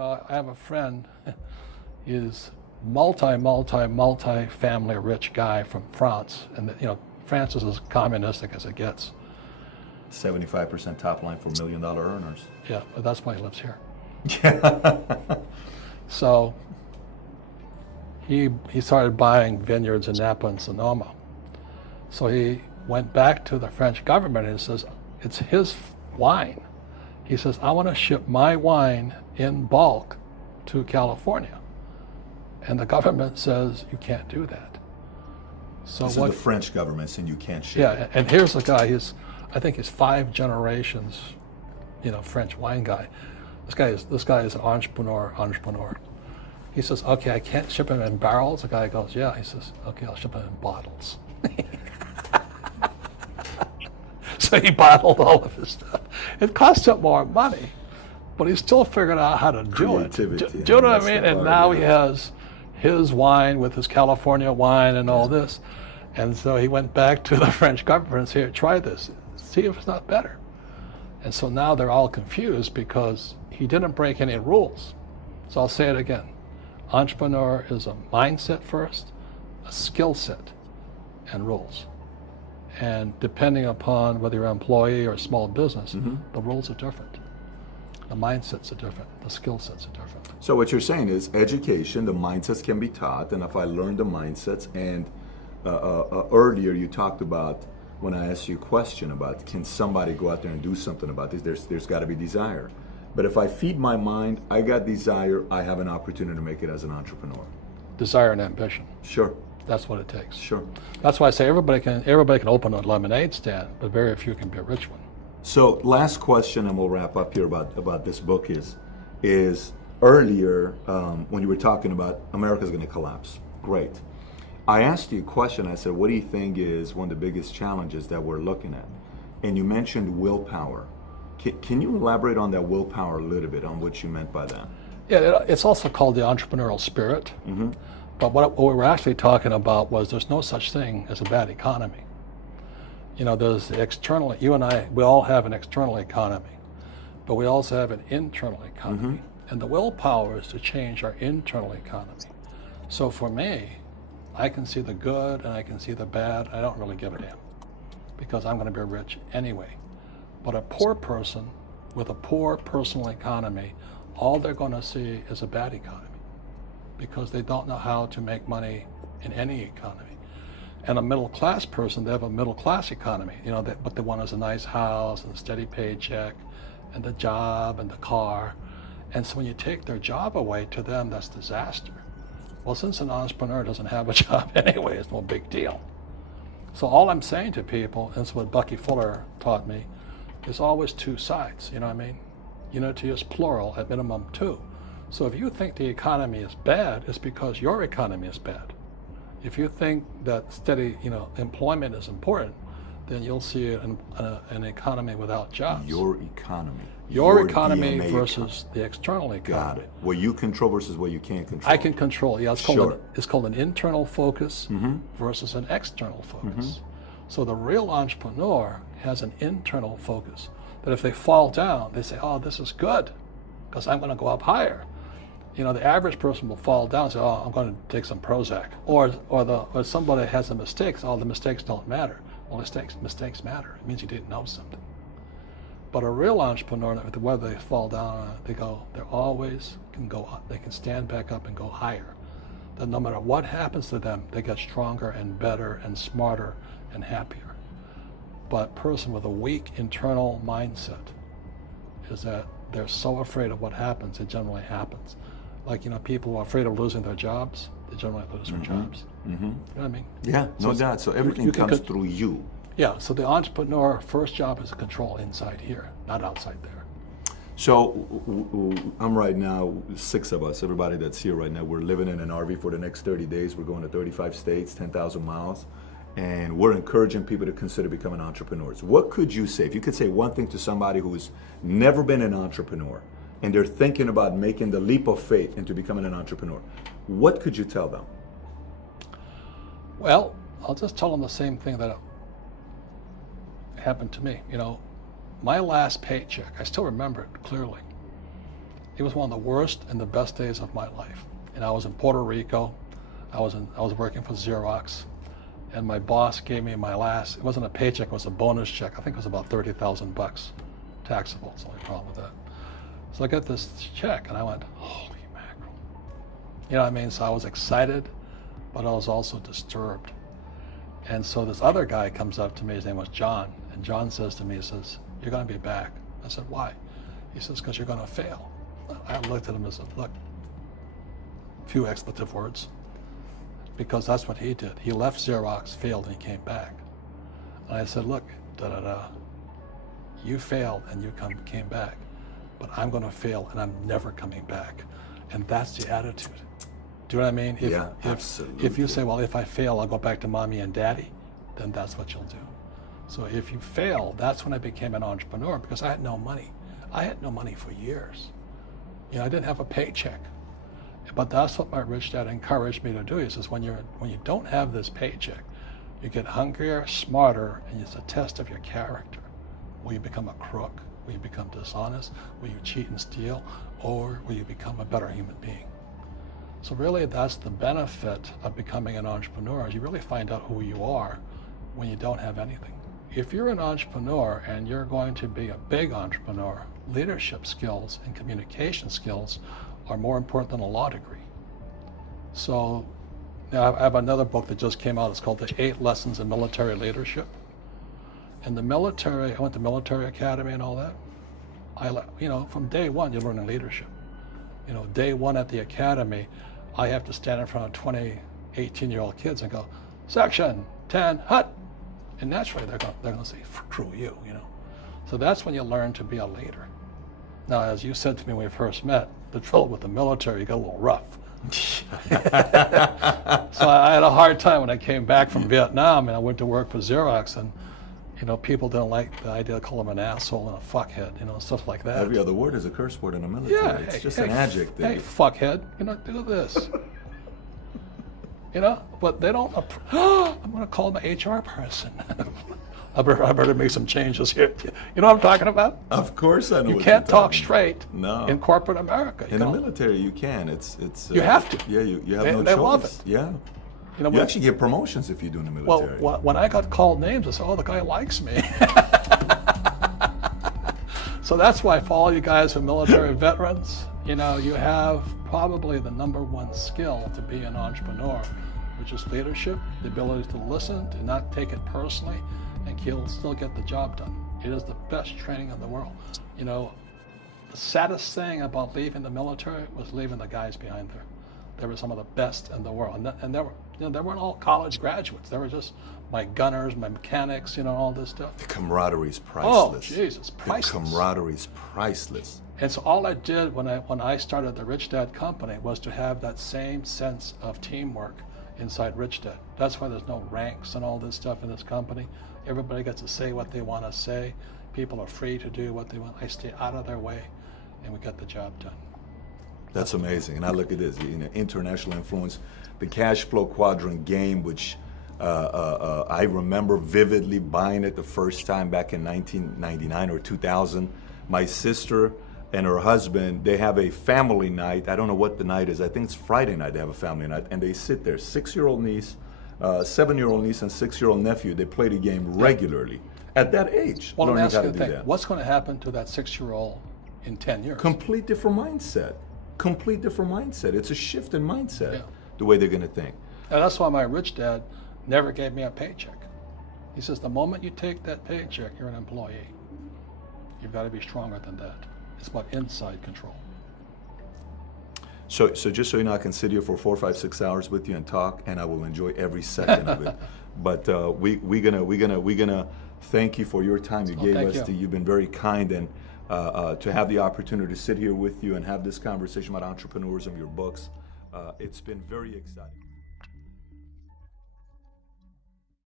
I have a friend, he's multi-family rich guy from France. And, France is as communistic as it gets. 75% top line for $1 million earners. Yeah, but that's why he lives here. Yeah. So he started buying vineyards in Napa and Sonoma. So he went back to the French government and says, it's his wine. He says, I want to ship my wine in bulk to California. And the government says, you can't do that. So this is the French government saying you can't ship Yeah, it. and here's the guy, I think he's 5 generations, French wine guy. This guy is an entrepreneur. He says, okay, I can't ship him in barrels. The guy goes, yeah. He says, okay, I'll ship him in bottles. So he bottled all of his stuff. It cost him more money, but he still figured out how to do it. Do you know what I mean? And now he has his wine with his California wine and all this. And so he went back to the French government and said, here, try this. See if it's not better. And so now they're all confused because he didn't break any rules. So I'll say it again. Entrepreneur is a mindset first, a skill set, and rules. And depending upon whether you're an employee or a small business, the rules are different. The mindsets are different. The skill sets are different. So what you're saying is education, the mindsets can be taught, and if I learn the mindsets, and earlier you talked about, when I asked you a question about can somebody go out there and do something about this, there's got to be desire. But if I feed my mind, I got desire, I have an opportunity to make it as an entrepreneur. Desire and ambition. Sure. That's what it takes. Sure. That's why I say everybody can open a lemonade stand, but very few can be a rich one. So last question, and we'll wrap up here about this book is earlier when you were talking about America's going to collapse. Great. I asked you a question. I said, what do you think is one of the biggest challenges that we're looking at? And you mentioned willpower. Can you elaborate on that willpower a little bit, on what you meant by that? Yeah, it's also called the entrepreneurial spirit. But what we were actually talking about was there's no such thing as a bad economy. There's external, you and I, we all have an external economy, but we also have an internal economy. And the willpower is to change our internal economy. So for me, I can see the good and I can see the bad. I don't really give a damn because I'm going to be rich anyway. But a poor person with a poor personal economy, all they're going to see is a bad economy because they don't know how to make money in any economy. And a middle class person, they have a middle class economy. What they want is a nice house and a steady paycheck and the job and the car. And so when you take their job away, to them, that's disaster. Well, since an entrepreneur doesn't have a job anyway, it's no big deal. So all I'm saying to people, and it's what Bucky Fuller taught me, there's always 2 sides, you know what I mean? Unity is plural, at minimum 2. So if you think the economy is bad, it's because your economy is bad. If you think that steady, employment is important, then you'll see an economy without jobs. Your economy. Your economy DNA versus the external economy. Got it. What you control versus what you can't control. I can control. Yeah, it's called an internal focus Mm-hmm. versus an external focus. Mm-hmm. So the real entrepreneur has an internal focus. That if they fall down, they say, "Oh, this is good, because I'm going to go up higher." The average person will fall down and say, "Oh, I'm going to take some Prozac," or somebody has a mistake. Oh, the mistakes don't matter. Well, mistakes matter. It means you didn't know something. But a real entrepreneur, whether they fall down, they always can go up. They can stand back up and go higher. That no matter what happens to them, they get stronger and better and smarter and happier. But a person with a weak internal mindset is that they're so afraid of what happens, it generally happens. Like, people who are afraid of losing their jobs, they generally lose their jobs. You know what I mean? Yeah, no doubt. So everything comes through you. Yeah, so the entrepreneur first job is to control inside here, not outside there. So I'm right now, 6 of us, everybody that's here right now, we're living in an RV for the next 30 days. We're going to 35 states, 10,000 miles, and we're encouraging people to consider becoming entrepreneurs. What could you say, if you could say one thing to somebody who's never been an entrepreneur and they're thinking about making the leap of faith into becoming an entrepreneur, what could you tell them? Well, I'll just tell them the same thing that happened to me. My last paycheck, I still remember it clearly. It was one of the worst and the best days of my life. And I was in Puerto Rico. I was working for Xerox, and my boss gave me my last. It wasn't a paycheck; it was a bonus check. I think it was about $30,000, taxable. It's the only problem with that. So I got this check, and I went, "Holy mackerel!" You know what I mean? So I was excited, but I was also disturbed. And so this other guy comes up to me. His name was John, and John says to me, he says, "You're going to be back." I said, "Why?" He says, "Because you're going to fail." I looked at him and said, "Look," few expletive words, because that's what he did. He left Xerox, failed, and he came back. And I said, "Look, you failed and you came back, but I'm going to fail and I'm never coming back." And that's the attitude. Do you know what I mean? Absolutely. If you say, "Well, if I fail, I'll go back to mommy and daddy," then that's what you'll do. So if you fail, that's when I became an entrepreneur, because I had no money. I had no money for years. You know, I didn't have a paycheck. But that's what my rich dad encouraged me to do. He says, when you don't have this paycheck, you get hungrier, smarter, and it's a test of your character. Will you become a crook? Will you become dishonest? Will you cheat and steal? Or will you become a better human being? So really, that's the benefit of becoming an entrepreneur, is you really find out who you are when you don't have anything. If you're an entrepreneur and you're going to be a big entrepreneur, leadership skills and communication skills are more important than a law degree. So now I have another book that just came out. It's called The 8 Lessons in Military Leadership. In the military, I went to military academy and all that. From day one, you're learning leadership. Day one at the academy, I have to stand in front of 20, 18-year-old kids and go, "Section 10, hut." And naturally, they're going to say, "Screw you," So that's when you learn to be a leader. Now, as you said to me when we first met, the trouble with the military, you got a little rough. So I had a hard time when I came back from Vietnam, and I went to work for Xerox, and people didn't like the idea of calling them an asshole and a fuckhead, stuff like that. Every other word is a curse word in the military. Yeah, it's just an adjective. Hey, fuckhead, do this. But they don't. I'm going to call my HR person. I better make some changes here. You know what I'm talking about? Of course I know. You what can't you're talk talking straight about. No. in corporate America. In the military, you can. It's. You have to. Yeah, you have no choice. They love it. Yeah. You actually get promotions if you do in the military. Well, when I got called names, I said, "Oh, the guy likes me." So that's why, for all you guys who are military veterans, you have probably the #1 skill to be an entrepreneur, which is leadership, the ability to listen, to not take it personally, and still get the job done. It is the best training in the world. The saddest thing about leaving the military was leaving the guys behind there. They were some of the best in the world, and they weren't all college graduates. They were just my gunners, my mechanics, all this stuff. The camaraderie is priceless. Oh, Jesus, priceless. The camaraderie is priceless. And so all I did when I started the Rich Dad Company was to have that same sense of teamwork inside Rich Dad. That's why there's no ranks and all this stuff in this company. Everybody gets to say what they want to say. People are free to do what they want. I stay out of their way, and we get the job done. That's amazing. And I look at this, international influence, the cash flow quadrant game, which I remember vividly buying it the first time back in 1999 or 2000. My sister and her husband, they have a family night. I don't know what the night is. I think it's Friday night they have a family night. And they sit there, 6-year-old niece, 7-year-old niece, and 6-year-old nephew. They play the game regularly at that age. Well, let me ask you how to a do thing. that. What's going to happen to that 6-year-old in 10 years? Complete different mindset. Complete different mindset. It's a shift in mindset, Yeah. the way they're going to think. And that's why my rich dad never gave me a paycheck. He says, the moment you take that paycheck, you're an employee. You've got to be stronger than that. It's about inside control. So just so you know, I can sit here for 4, 5, 6 hours with you and talk, and I will enjoy every second of it. But we're gonna thank you for your time you gave us. You've been very kind, and to have the opportunity to sit here with you and have this conversation about entrepreneurs and your books, it's been very exciting.